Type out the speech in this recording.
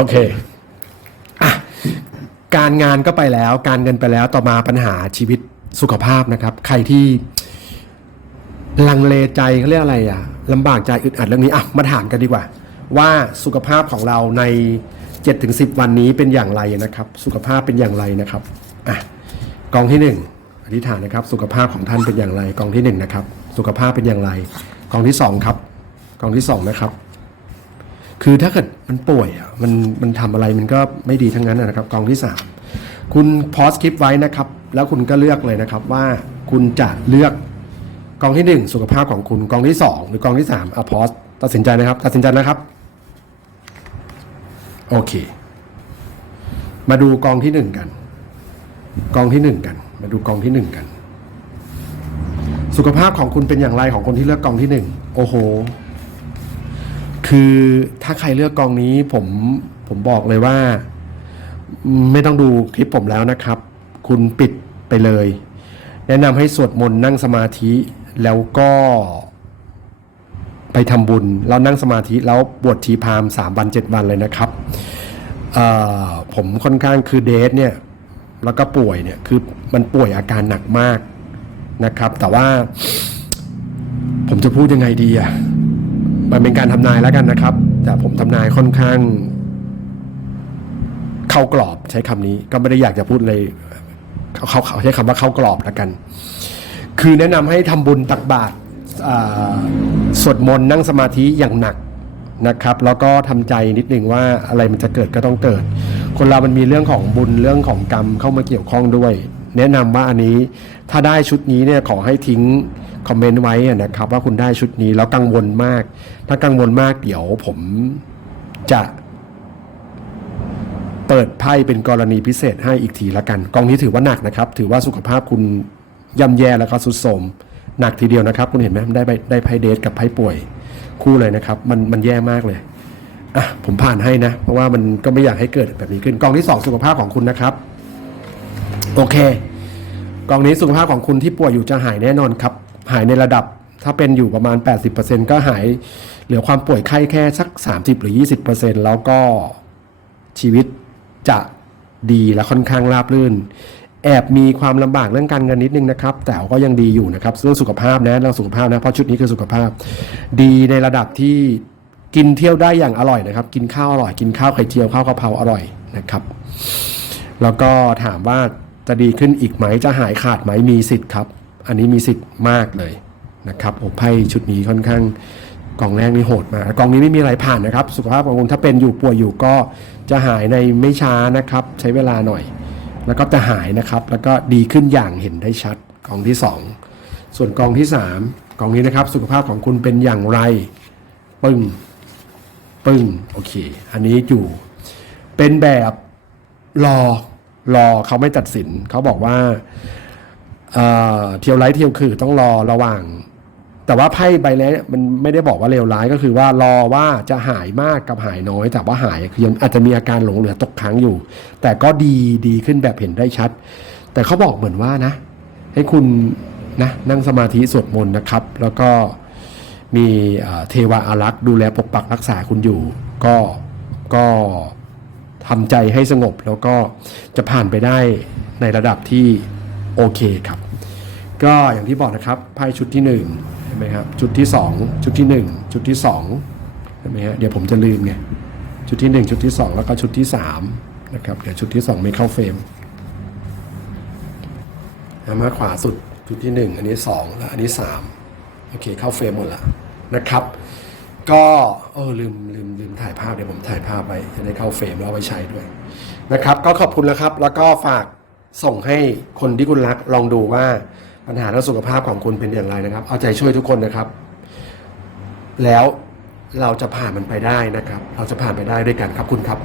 โอเคอะการงานก็ไปแล้ว การเงินไปแล้วต่อมาปัญหาชีวิตสุขภาพนะครับ ใครที่ลังเลใจเขาเรียกอะไรอะลำบากใจอึดอัดเรื่องนี้อะมาถามกันดีกว่า ว่าสุขภาพของเราใน 7-10 วันนี้เป็นอย่างไรนะครับ สุขภาพเป็นอย่างไรนะครับอะกองที่หนึ่งอธิษฐานนะครับ สุขภาพของท่านเป็นอย่างไรกองที่หนึ่งนะครับ สุขภาพเป็นอย่างไรกองที่สองครับกองที่สองนะครับ คือถ้าเกิดมันป่วยอะมันมันทำอะไรมันก็ไม่ดีทั้งนั้นนะครับกองที่สามคุณพอสคลิปไว้นะครับ แล้วคุณก็เลือกเลยนะครับว่าคุณจะเลือกกองที่หนึ่งสุขภาพของคุณกองที่สองหรือกองที่สามอะพอสตัดสินใจนะครับ ตัดสินใจนะครับ โอเค มาดูกองที่หนึ่งกัน กองที่หนึ่งกัน มาดูกองที่หนึ่งกัน สุขภาพของคุณเป็นอย่างไรของคนที่เลือกกองที่หนึ่งโอ้โห คือถ้าใครเลือกกองนี้ผมผมบอกเลยว่า ไม่ต้องดูคลิปผมแล้วนะครับ คุณปิดไปเลย แนะนำให้สวดมนต์นั่งสมาธิแล้วก็ไปทำบุญแล้วนั่งสมาธิแล้วบวชชีพามสามวันเจ็ดวันเลยนะครับผมค่อนข้างคือเดทเนี่ยแล้วก็ป่วยเนี่ยคือมันป่วยอาการหนักมากนะครับ แต่ว่าผมจะพูดยังไงดีอะ มันเป็นการทำนายแล้วกันนะครับ แต่ผมทำนายค่อนข้าง เข้ากรอบใช้คำนี้ ก็ไม่ได้อยากจะพูดเลยเขาเขาเขาใช้คำว่าเข้ากรอบแล้วกัน คือแนะนำให้ทำบุญตักบาตรสวดมนต์นั่งสมาธิอย่างหนักนะครับ แล้วก็ทำใจนิดนึงว่าอะไรมันจะเกิดก็ต้องเกิด คนเรามันมีเรื่องของบุญเรื่องของกรรมเข้ามาเกี่ยวข้องด้วย แนะนำว่าอันนี้ถ้าได้ชุดนี้เนี่ยขอให้ทิ้งคอมเมนต์ไว้นะครับ ว่าคุณได้ชุดนี้แล้วกังวลมาก ถ้ากังวลมากเดี๋ยวผมจะเปิดไพ่เป็นกรณีพิเศษให้อีกทีละกัน กองนี้ถือว่าหนักนะครับ ถือว่าสุขภาพคุณย่ำแย่แล้วก็สุดโทมหนักทีเดียวนะครับ คุณเห็นไหมได้ไปได้ไพ่เดทกับไพ่ป่วยคู่เลยนะครับ มันมันแย่มากเลยอะผมผ่านให้นะ เพราะว่ามันก็ไม่อยากให้เกิดแบบนี้ขึ้นกองที่สองสุขภาพของคุณนะครับ โอเคกองนี้สุขภาพของคุณที่ป่วยอยู่จะหายแน่นอนครับ หายในระดับถ้าเป็นอยู่ประมาณ 80%ก็หายเหลือความป่วยไข้แค่สัก 30 หรือ 20%แล้วก็ชีวิตจะดีและค่อนข้างราบรื่น แอบมีความลำบากเรื่องการเงินนิดนึงนะครับ แต่ก็ยังดีอยู่นะครับเรื่องสุขภาพนะเรื่องสุขภาพนะเพราะชุดนี้คือสุขภาพ ดีในระดับที่กินเที่ยวได้อย่างอร่อยนะครับ กินข้าวอร่อย กินข้าวไข่เจียวข้าวกะเพราอร่อยนะครับ แล้วก็ถามว่า จะดีขึ้นอีกไหมจะหายขาดไหมมีสิทธิ์ครับ อันนี้มีสิทธิ์มากเลยนะครับโอ้ไพ่ชุดนี้ค่อนข้างกองแรกนี่โหดมากกองนี้ไม่มีอะไรผ่านนะครับ สุขภาพของคุณถ้าเป็นอยู่ป่วยอยู่ก็จะหายในไม่ช้านะครับ ใช้เวลาหน่อย แล้วก็จะหายนะครับ แล้วก็ดีขึ้นอย่างเห็นได้ชัดกองที่สองส่วนกองที่สามกองนี้นะครับ สุขภาพของคุณเป็นอย่างไร ปึ้งปึ้งโอเค อันนี้อยู่ เป็นแบบรอ รอเขาไม่ตัดสิน เขาบอกว่าเทียวไร้เทียวคือต้องรอระหว่าง แต่ว่าไพ่ใบนี้มันไม่ได้บอกว่าเลวร้ายก็คือว่ารอว่าจะหายมากกับหายน้อย แต่ว่าหายคือยังอาจจะมีอาการหลงเหลือตกค้างอยู่ แต่ก็ดีดีขึ้นแบบเห็นได้ชัด แต่เขาบอกเหมือนว่านะ ให้คุณนะนั่งสมาธิสวดมนต์นะครับ แล้วก็มีเอ่อเทวาอารักษ์ดูแลปกปักรักษาคุณอยู่ ก็ก็ ทำใจให้สงบ แล้วก็จะผ่านไปได้ในระดับที่โอเคครับ ก็อย่างที่บอกนะครับไพ่ชุดที่หนึ่งเห็นไหมครับชุดที่สองชุดที่หนึ่งชุดที่สองเห็นไหมฮะเดี๋ยวผมจะลืมไงชุดที่หนึ่งชุดที่สองแล้วก็ชุดที่สามนะครับเดี๋ยวชุดที่สองไม่เข้าเฟรมเอามาขวาสุดชุดที่หนึ่งอันนี้สองแล้วอันนี้สามโอเคเข้าเฟรมหมดแล้วนะครับ ก็เออลืมลืมลืมถ่ายภาพเดี๋ยวผมถ่ายภาพไว้จะได้เข้าเฟรมแล้วเอาไว้ใช้ด้วยนะครับ ก็ขอบคุณแล้วครับ แล้วก็ฝากส่งให้คนที่คุณรักลองดูว่าปัญหาเรื่องสุขภาพของคุณเป็นอย่างไรนะครับ เอาใจช่วยทุกคนนะครับ แล้วเราจะผ่านมันไปได้นะครับ เราจะผ่านไปได้ด้วยกันครับคุณครับ